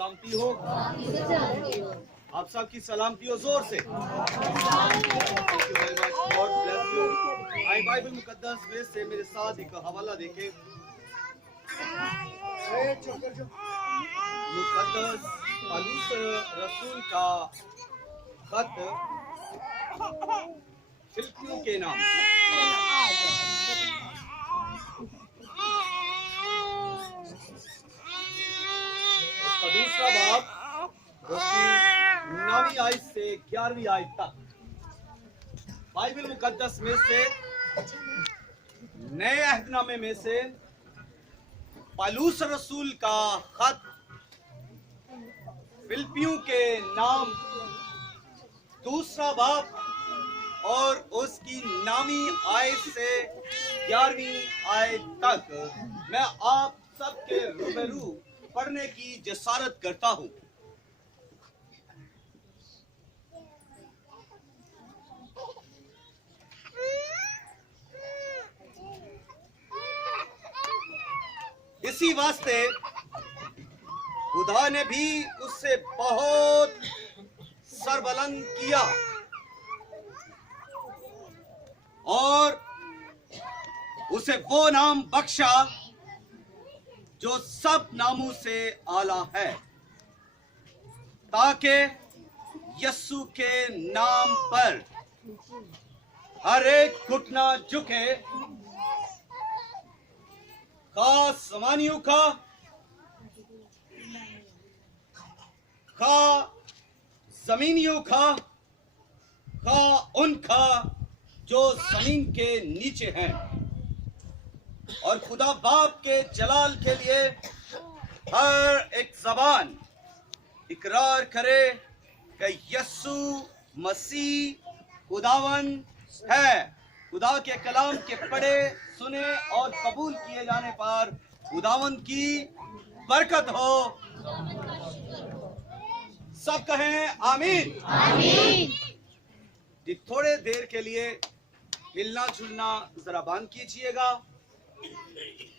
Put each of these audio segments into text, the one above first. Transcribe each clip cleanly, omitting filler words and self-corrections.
सलामती हो। आप सबकी सलामती हो जोर से। बाइबल मुकद्दस में से मेरे साथ एक हवाला देखें। मुकद्दस पौलुस रसूल का खत फिलिप्पियों के नाम। उसका दूसरा बाब उसकी 9वीं आयत से 11वीं आयत तक बाइबल मुकद्दस में से नए अहदनामे में से पौलुस रसूल का खत फिलिप्पियों के नाम दूसरा बाब और उसकी 9वीं आयत से 11वीं आयत तक मैं आप सबके रूबरू पढ़ने की जसारत करता हूं। इसी वास्ते खुदा ने भी उससे बहुत सरबलंद किया और उसे वो नाम बख्शा जो सब नामों से आला है, ताकि यीशु के नाम पर हर एक घुटना झुके, खास समानियों का, खा जमीनियों का, खा उनका जो जमीन के नीचे हैं, और खुदा बाप के जलाल के लिए हर एक जबान इकरार करे कि यीशु मसीह खुदावन है। खुदा के कलाम के पढ़े सुने और कबूल किए जाने पर खुदावन की बरकत हो। सब कहें आमीन। आमीन। थोड़े देर के लिए हिलना झुलना जरा बंद कीजिएगा,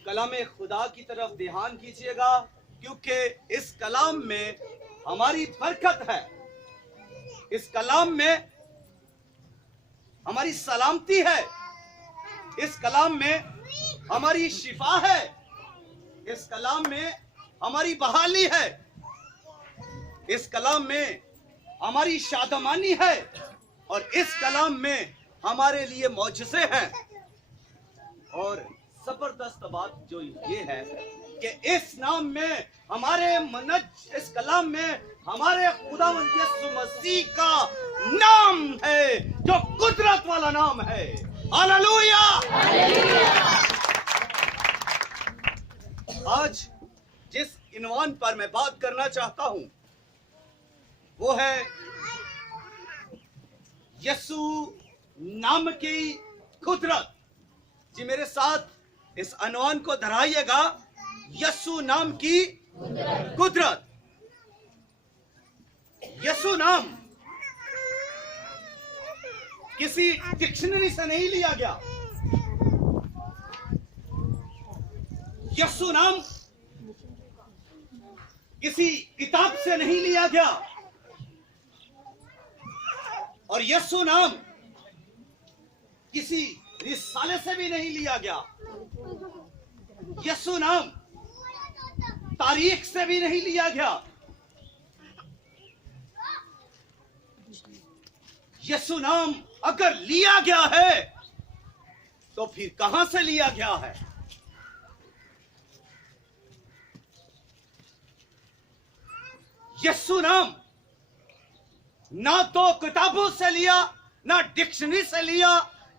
कलाम खुदा की तरफ ध्यान कीजिएगा, क्योंकि इस कलाम में हमारी बरकत है, इस कलाम में हमारी सलामती है, इस कलाम में हमारी शिफा है, इस कलाम में हमारी बहाली है, इस कलाम में हमारी शादमानी है, और इस कलाम में हमारे लिए मौजज़े हैं। और जबरदस्त बात जो ये है कि इस नाम में हमारे इस कलाम में हमारे खुदावंद यीशु मसीह का नाम है, जो कुदरत वाला नाम है। हालेलुया। आज जिस इन्वान पर मैं बात करना चाहता हूं वो है यीशु नाम की कुदरत। जी मेरे साथ इस अनवान को दोहराइएगा, यीशु नाम की कुदरत। यीशु नाम किसी डिक्शनरी से नहीं लिया गया, यीशु नाम किसी किताब से नहीं लिया गया, और यीशु नाम किसी रिसाले से भी नहीं लिया गया, यीशु नाम तारीख से भी नहीं लिया गया। यीशु नाम अगर लिया गया है तो फिर कहां से लिया गया है? यीशु नाम ना तो किताबों से लिया, ना डिक्शनरी से लिया,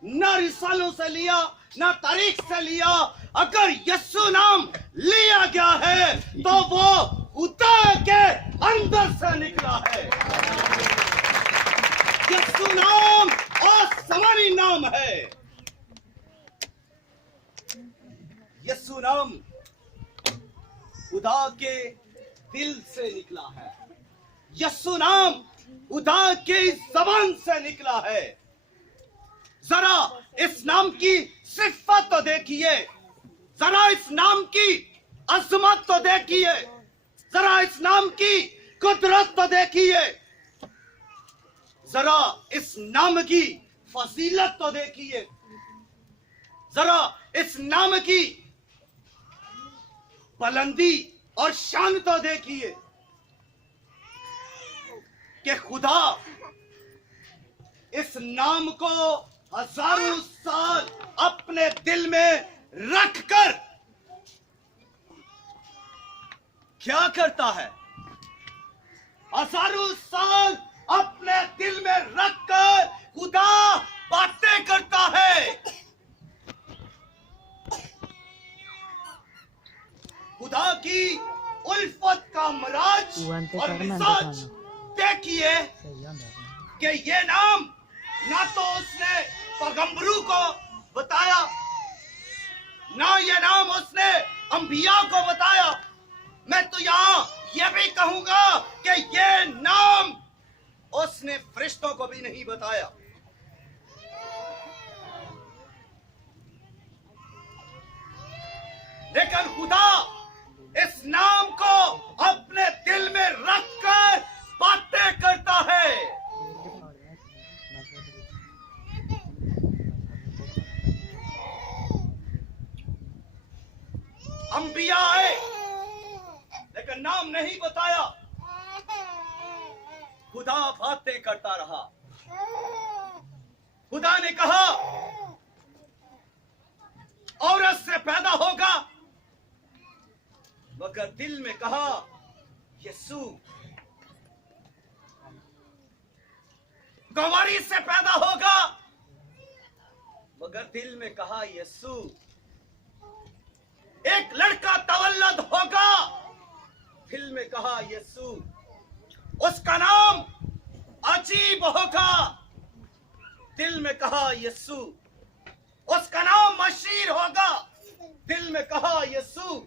ना रिसालों से लिया, ना तारीख से लिया। अगर यीशु नाम लिया गया है तो वो खुदा के अंदर से निकला है। यीशु नाम आसमानी नाम है। यीशु नाम खुदा के दिल से निकला है। यीशु नाम खुदा की ज़बान से निकला है। जरा इस नाम की सिफत तो देखिए, जरा इस नाम की अजमत तो देखिए, जरा इस नाम की कुदरत तो देखिए, जरा इस नाम की फजीलत तो देखिए, जरा इस नाम की बुलंदी और शान तो देखिए कि खुदा इस नाम को हजारों साल अपने दिल में रखकर क्या करता है? हजारों साल अपने दिल में रखकर खुदा बातें करता है। खुदा की उल्फत का मराज और मिजाज देखिए कि ये नाम ना तो उसने पैगंबरों को बताया, ना ये नाम उसने अंबिया को बताया। मैं तो यहाँ ये भी कहूंगा कि ये नाम उसने फरिश्तों को भी नहीं बताया। लेकिन खुदा इस नाम को अपने दिल में रखकर बातें करता है। अंबिया आए लेकिन नाम नहीं बताया, खुदा बातें करता रहा। खुदा ने कहा औरत से पैदा होगा, मगर दिल में कहा यीशु। गवारी से पैदा होगा, मगर दिल में कहा यीशु। एक लड़का तवल्लद होगा, दिल में कहा यीशु। उसका नाम अजीब होगा, दिल में कहा यीशु। उसका नाम मशीर होगा, दिल में कहा यीशु।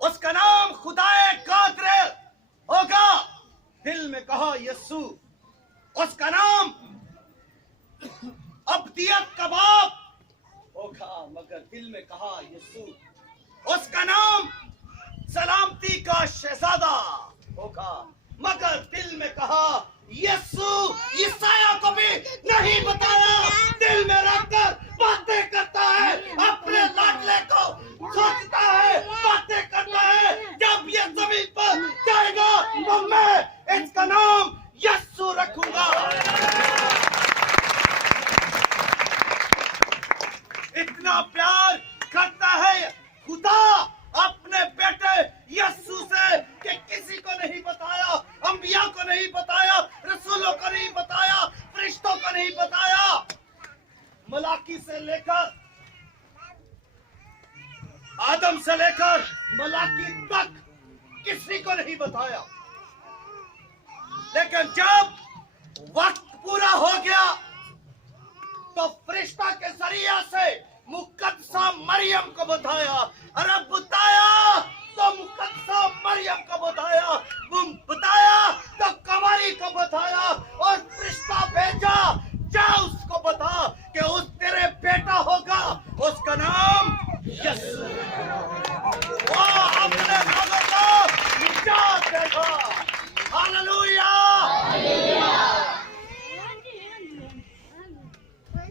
उसका नाम खुदाए कादिर होगा, दिल में कहा यीशु। उसका नाम अब्दियत का बाप होगा, मगर दिल में कहा यीशु। उसका नाम सलामती का शहजादा होगा, मगर दिल में कहा यीशु। ईसाया को भी नहीं बताया, दिल में रखकर बातें करता है। अपने लाडले को सोचता है, बातें करता है। जब ये जमीन पर जाएगा तो मैं इसका नाम यीशु रखूंगा। इतना प्यार करता है खुदा अपने बेटे यीशु से कि किसी को नहीं बताया, अंबिया को नहीं बताया, रसूलों को नहीं बताया, फरिश्तों को नहीं बताया। मलाकी से लेकर आदम से लेकर मलाकी तक किसी को नहीं बताया। लेकिन जब वक्त पूरा हो गया तो फरिश्ता के जरिए से मुकद्दसा मरियम को बताया। अरे बताया तो मुकद्दसा मरियम को बताया, बताया तो कमारी को बताया, और फरिश्ता भेजा जा उसको बता कि उस तेरे बेटा होगा, उसका नाम यीशु। वो अपने लोगों को निजात देगा। हालेलुया।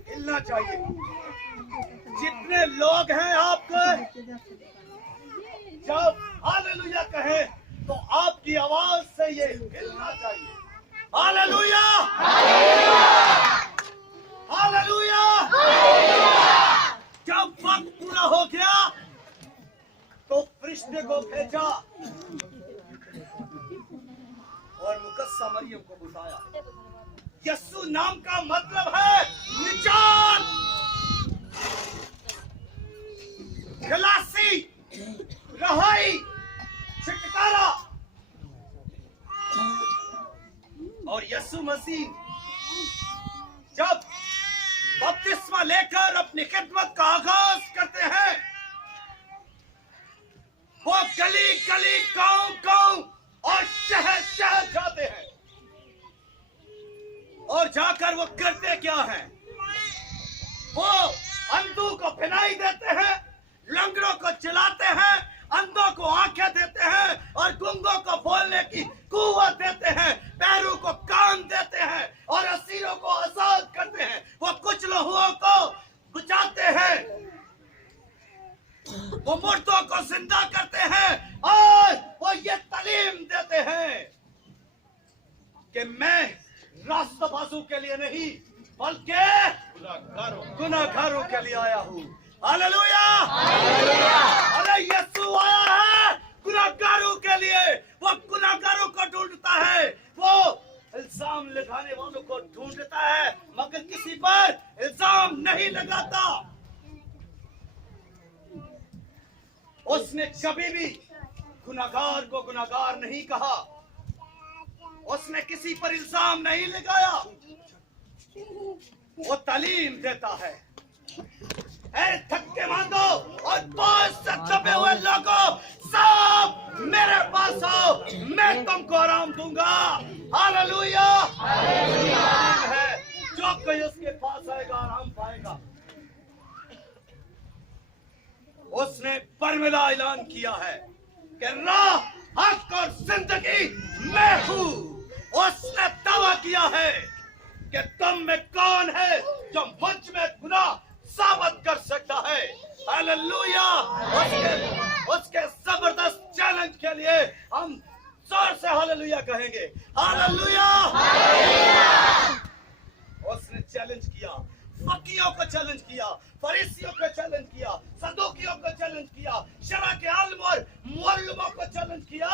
हिलना चाहिए। जितने लोग हैं आपके, जब हालेलुया कहें तो आपकी आवाज से ये हिलना चाहिए। Hallelujah, hallelujah. जब वक्त पूरा हो गया तो फरिश्ते को भेजा और मुकद्दसा मरियम को बुलाया। यीशु नाम का मतलब है निजात, खलासी, रहाई, छुटकारा। और यीशु मसीह जब बपतिस्मा लेकर अपनी खिदमत का आगाज करते हैं, वो गली गली, गांव गांव और शहर शहर जाते हैं। और जाकर वो करते क्या हैं? वो अंधों को फिनाई देते हैं, लंगड़ों को चलाते हैं, अंधों को आंखें देते हैं और गूंगों को बोलने की कुव्वत देते हैं, पैरों को कान देते हैं और असीरों को आजाद करते हैं। वो कुछ लोगों को बुझाते हैं, वो मुर्दों को जिंदा करते हैं और वो ये तालीम देते हैं कि मैं रास्तबाजों के लिए नहीं बल्कि गुनाहगारों के लिए आया हूँ। हालेलुया! अरे यीशु आया है गुनाहगारों के लिए। वो गुनाहगारों को ढूंढता है, वो इल्जाम लगाने वालों को ढूंढता है, मगर किसी पर इल्जाम नहीं लगाता। उसने कभी भी गुनाहगार को गुनाहगार नहीं कहा, उसने किसी पर इल्जाम नहीं लगाया। वो तालीम देता है, ऐ थक्के मांदो और बोझ से दबे हुए लोगों, सब मेरे पास आओ, मैं तुमको आराम दूंगा। हालेलुया! है जो कोई उसके पास आएगा आराम पाएगा। उसने बरमिला ऐलान किया है कि राह, हक और जिंदगी मैं हूँ। उसने दावा किया है कि तुम में कौन है जो मुझ में गुनाह साबित कर सकता है। हालेलुया! उसके जबरदस्त चैलेंज के लिए हम जोर से हालेलुया कहेंगे। हालेलुया! उसने चैलेंज किया, फकीयों को चैलेंज किया, फरीसियों को चैलेंज किया, सदूकियों को चैलेंज किया, शरा के आलिम और मुअल्लिमों को चैलेंज किया,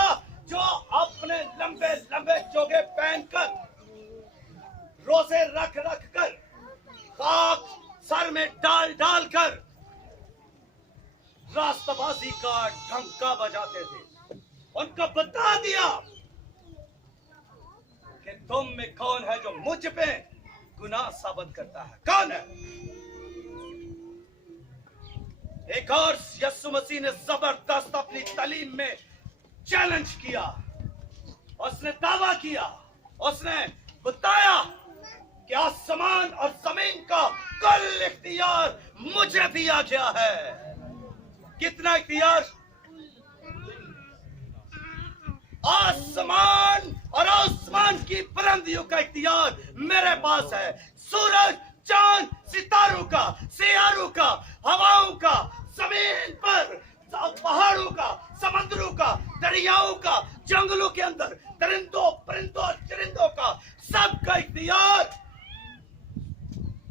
जो अपने लंबे लंबे जोगे पहनकर, रोजे रख रख कर, खाक सर में डाल डाल कर रास्तबाजी का ढंका बजाते थे। उनको बता दिया कि तुम में कौन है जो मुझ पे गुनाह साबित करता है, कौन है। एक और यीशु मसीह ने जबरदस्त अपनी तालीम में चैलेंज किया। उसने दावा किया, उसने बताया कि आसमान और जमीन का कुल इख्तियार मुझे दिया गया है। कितना इख्तियार? आसमान और आसमान की बुलंदियों का इख्तियार मेरे पास है। सूरज, चांद, सितारों का, सियारों का, हवाओं का, जमीन पर, पहाड़ों का, समुद्रों का, दरियाओं का, जंगलों के अंदर दरिंदों, परिंदों, चरिंदों का, सबका इख्तियार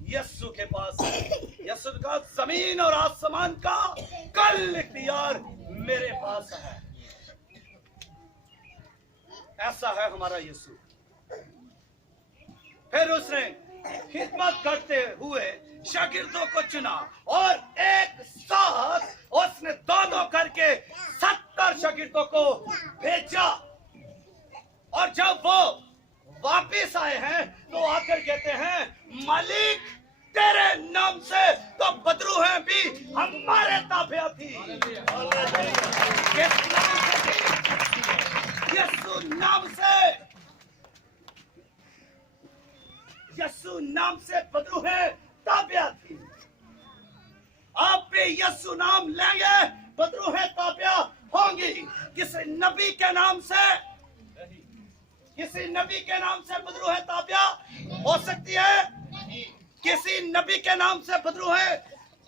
यीशु के पास है। यीशु का जमीन और आसमान का कुल इख्तियार मेरे पास है। ऐसा है हमारा यीशु। फिर उसने खिदमत करते हुए शागिर्दों को चुना और एक साथ उसने दो करके 70 शागिर्दों को भेजा। और जब वो वापिस आए हैं तो आकर कहते हैं, मालिक तेरे नाम से तो बदरू है भी हमारे ताबिया थी। किस नाम से थी? यीशु नाम से। यीशु नाम से बदरू है ताबिया थी। आप भी यीशु नाम लेंगे, बदरू है ताबिया होंगी। किसी नबी के नाम से, किसी नबी के नाम से बदरू है ताबिया हो सकती है? किसी नबी के नाम से बदरू है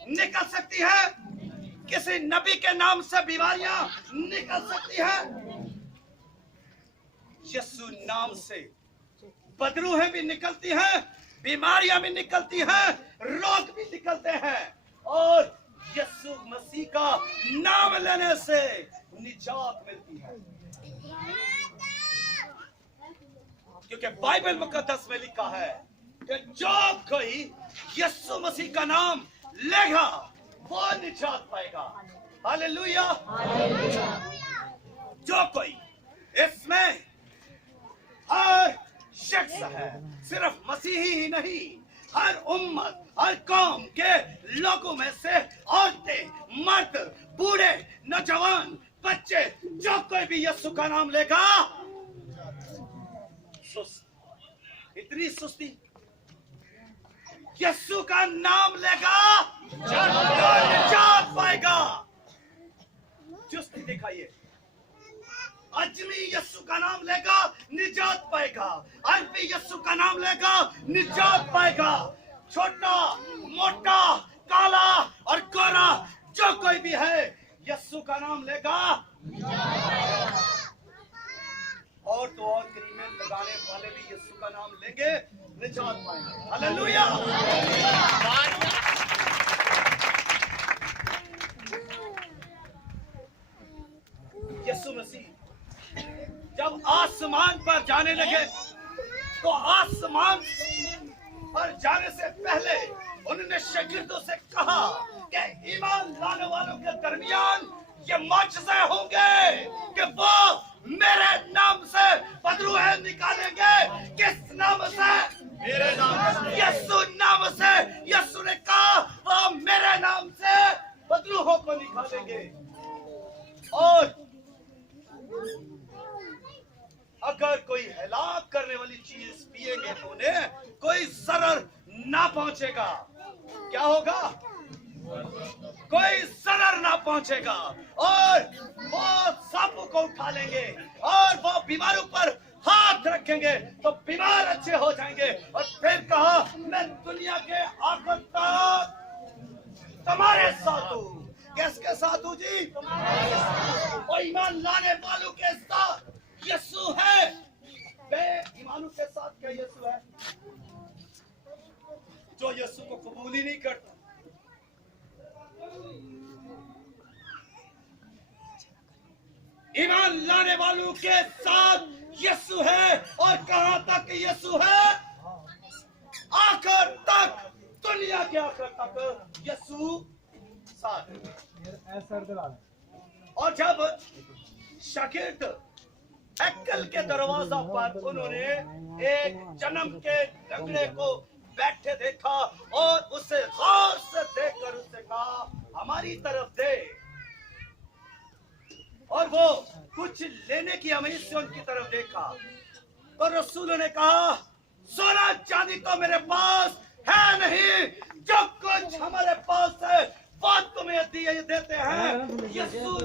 निकल सकती है? किसी नबी के नाम से बीमारियां निकल सकती है? यीशु नाम से बदरू है भी निकलती हैं, बीमारियां भी निकलती हैं, रोग भी निकलते हैं। और यीशु मसीह का नाम लेने से निजात मिलती है। क्योंकि बाइबल मुकद्दस में लिखा है कि जो कोई यीशु मसीह का नाम लेगा वो निजात पाएगा। हालेलुया! जो कोई इसमें हर शख्स है, सिर्फ मसीही ही नहीं, हर उम्मत, हर कौम के लोगों में से औरतें, मर्द, बूढ़े, नौजवान, बच्चे, जो कोई भी यीशु का नाम लेगा, इतनी सुस्ती, यीशु का नाम लेगा निजात पाएगा। चुस्ती दिखाइए। अजमी यीशु का नाम लेगा निजात पाएगा, अरबी यीशु का नाम लेगा निजात पाएगा। छोटा मोटा काला और गोरा जो कोई भी है यीशु का नाम लेगा। और तो और क्रीमें लगाने वाले भी यीशु का नाम लेंगे, निजात पाएंगे। हालेलुया। यीशु मसीह जब आसमान पर जाने लगे तो आसमान पर जाने से पहले उन्होंने शागिर्दों से कहा कि ईमान लाने वालों के दरमियान ये मौजज़े होंगे कि वो मेरे नाम से बदरूह निकालेंगे। किस नाम से? मेरे नाम से। यीशु नाम से। यीशु ने कहा वो मेरे नाम से बदरूहों को निकालेंगे। और अगर कोई हलाक करने वाली चीज पिएंगे तो उन्हें कोई जरर ना पहुंचेगा। क्या होगा? कोई जरर ना पहुंचेगा। और वो सांपों को उठा लेंगे और वो बीमारों पर हाथ रखेंगे तो बीमार अच्छे हो जाएंगे। और फिर कहा मैं दुनिया के आखिर तक तुम्हारे साथ हूँ। किसके साथ हूँ जी? और ईमान लाने वालों के साथ यीशु है। बेईमानों के साथ क्या यीशु है? जो यीशु को कबूल ही नहीं करता। ईमान लाने वालों के साथ यीशु है। और कहां तक यीशु है? आखिर तक, दुनिया के आखिर तक यीशु साथ है। और जब शागिर्द हैकल के दरवाजा पर उन्होंने एक जन्म के लंगड़े को बैठे देखा और उसे गौर से देखकर उससे कहा हमारी तरफ दे। और वो कुछ लेने की उम्मीद से उनकी तरफ देखा तो रसूलों ने कहा सोना चांदी तो मेरे पास है नहीं, जो कुछ हमारे पास है वो तुम्हें दिए देते हैं। यीशु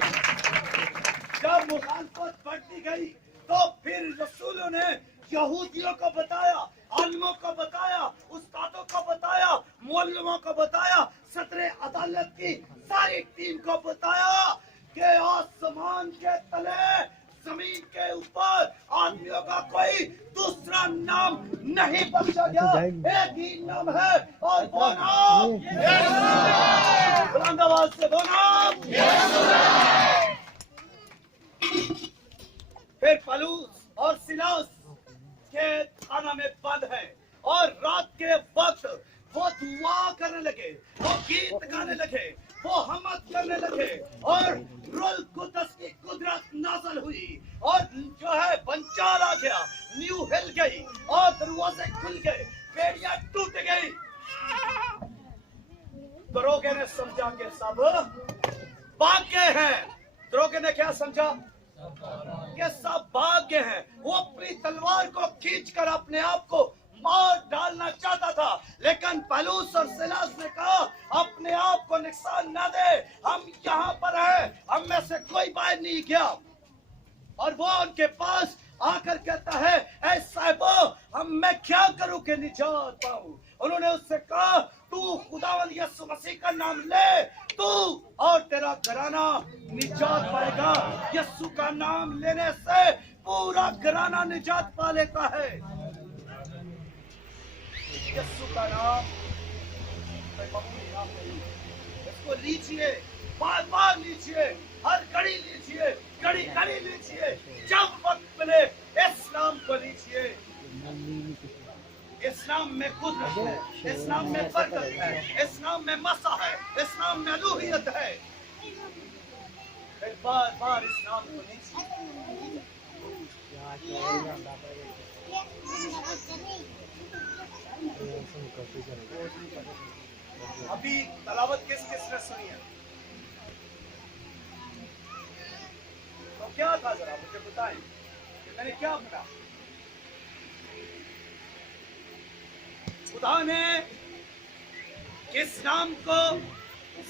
जब मुखालफत बढ़ती गई तो फिर रसूलों ने यहूदियों को बताया, आलिमों को बताया, उस्तादों को बताया, मुअल्लिमों को बताया, सदर अदालत की सारी टीम को बताया कि आसमान के तले जमीन के ऊपर आदमियों का कोई दूसरा नाम नहीं बख्शा गया। एक ही नाम है और वो नाम यीशु। बुलंद आवाज से वो नाम यीशु है। फिर पौलुस और सिलास के खाना में बंद है और रात के वक्त वो दुआ करने लगे, वो गीत गाने लगे, वो हमद करने लगे और रूह कुद्दस की कुदरत नाज़िल हुई और जो है बंचार आ गया, नींव हिल गई और दरवाजे खुल गए, बेड़ियां टूट गई। दरोगे ने समझा कि सब भाग्य हैं। दरोगे ने क्या समझा? कि सब भाग्य हैं। वो अपनी तलवार को खींचकर अपने आप को मार डालना चाहता था, लेकिन पौलुस और सिलास ने कहा अपने आप को नुकसान न दे, हम यहाँ पर हैं, हम में से कोई बाहर नहीं गया। और वो उनके पास आकर कहता है ऐ साहिबो हम मैं क्या करूं कि निजात पाऊं। उन्होंने उससे कहा तू खुदावंद यीशु मसीह का नाम ले, तू और तेरा घराना निजात पाएगा। यीशु का नाम लेने से पूरा घराना निजात पा लेता है। यीशु का नाम इसको लीजिए, बार बार लीजिए, हर घड़ी लीजिए, घड़ी घड़ी लीजिए, जब वक्त मिले इस नाम को लीजिए। इस नाम में कुदरत है, इस नाम में बरकत है, इस नाम में मसा है, इस नाम में अलूहियत है। फिर बार बार इस नाम को लीजिए। अभी तलावत किस किसने सुनी है? तो क्या था जरा मुझे बताएं कि मैंने क्या पढ़ा? खुदा ने किस नाम को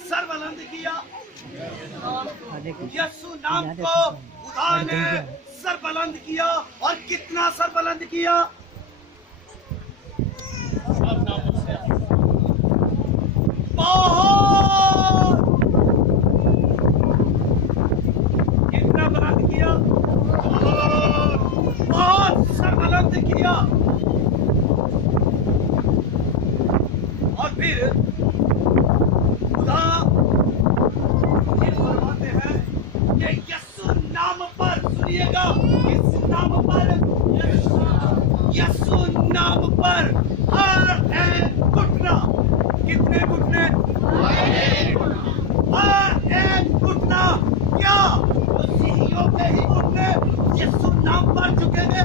सर बुलंद किया, यीशु नाम को खुदा ने सर बुलंद किया। और कितना सर बुलंद किया? बहुत। कितना बुलंद किया? बहुत सर बुलंद किया। और फिर खुदा ये फरमाते हैं कि यीशु नाम पर, सुनिएगा, इस नाम पर, यीशु नाम पर हर एक घुटना, कितने घुटने? हर एक घुटना, क्या मसीहियों के ही घुटने यीशु नाम पर झुकेंगे?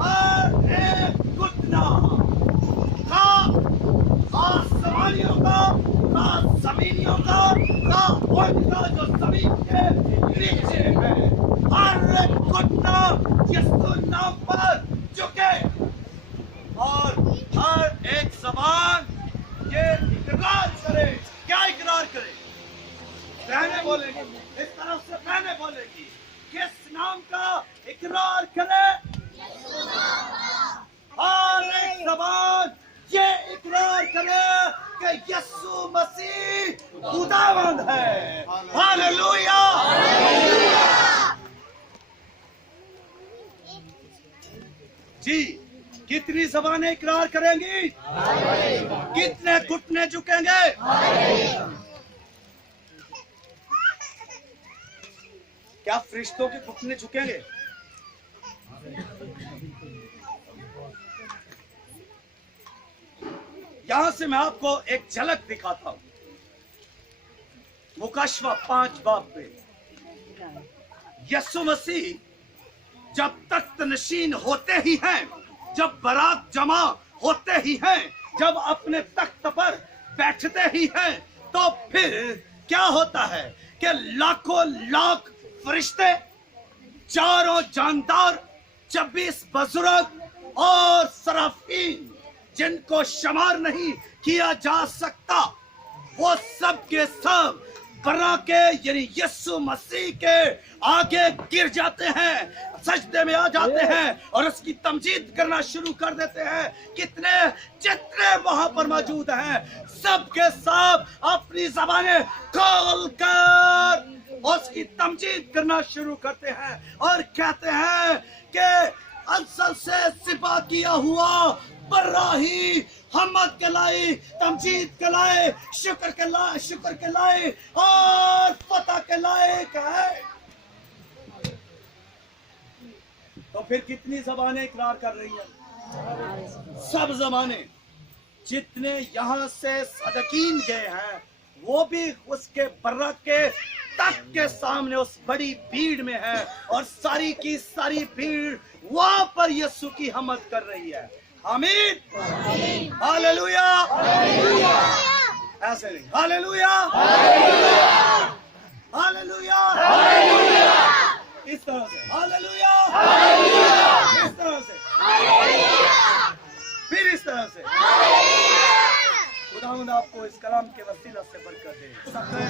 हर एक घुटना का, आसमानियों का, जमीनियों का, उनका जो जमीन के नीचे है, हर एक घुटना यीशु नाम पर झुके। और हर एक जबान ये इकरार करे। क्या इकरार करे? बहनें बोलेगी, इस तरफ से बहनें बोलेगी, किस नाम का इकरार करे? हर एक जबान ये इकरार करे कि यीशु मसीह खुदावंद है। हालेलुया। जी, कितनी जबानें इकरार करेंगी? कितने घुटने झुकेंगे? क्या फरिश्तों के घुटने झुकेंगे? यहां से मैं आपको एक झलक दिखाता हूं। मुकाशवा 5 बाब पे यीशु मसीह जब तख्त नशीन होते ही हैं, जब बारात जमा होते ही हैं, जब अपने तख्त पर बैठते ही हैं, तो फिर क्या होता है कि लाखों लाख फरिश्ते, चारों जानदार, 24 बुजुर्ग और सराफीन, जिनको शुमार नहीं किया जा सकता, वो सब के सब बना के यानी यीशु मसीह के आगे गिर जाते हैं, सजदे में आ जाते हैं और उसकी तमजीद करना शुरू कर देते हैं। जितने वहां पर मौजूद हैं, सब के सब अपनी जबानें खोल कर उसकी तमजीद करना शुरू करते हैं और कहते हैं कि अंसल से सिपा किया हुआ बर्राही हम्मद के लाए, तमजीद के लाए, शुक्र के लाए और फतह के लायक है। तो फिर कितनी जबानें इकरार कर रही हैं? सब जबानें। जितने यहां से सदकीन गए हैं, वो भी उसके बर्रा के तक के सामने उस बड़ी भीड़ में है और सारी की सारी भीड़ वहां पर यीशु की हमद कर रही है। आमीन, हालेलुया, ऐसे नहीं, हालेलुया, हालेलुया, इस तरह से, हालेलुया, इस तरह से, फिर इस तरह से। खुदावंद आपको इस कलाम के वसीला से बरकत दे। सबसे